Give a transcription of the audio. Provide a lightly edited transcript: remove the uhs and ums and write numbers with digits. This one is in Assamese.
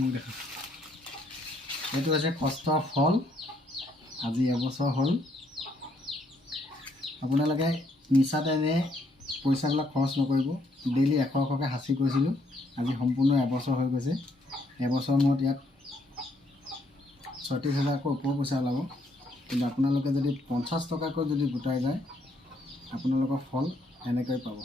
মোক দেখা এইটো হৈছে কষ্টৰ ফল আজি এবছৰ হ'ল আপোনালোকে নিচাতে এনে পইচাবিলাক খৰচ নকৰিব ডেইলি 100কৈ সাঁচি কৰিছিলোঁ আজি সম্পূৰ্ণ এবছৰ হৈ গৈছে এবছৰ মূৰত ইয়াত 36,000কৈ ওপৰ পইচা ওলাব কিন্তু আপোনালোকে যদি 50 টকাকৈ যদি গোটাই যায় আপোনালোকৰ ফল এনেকৈ পাব।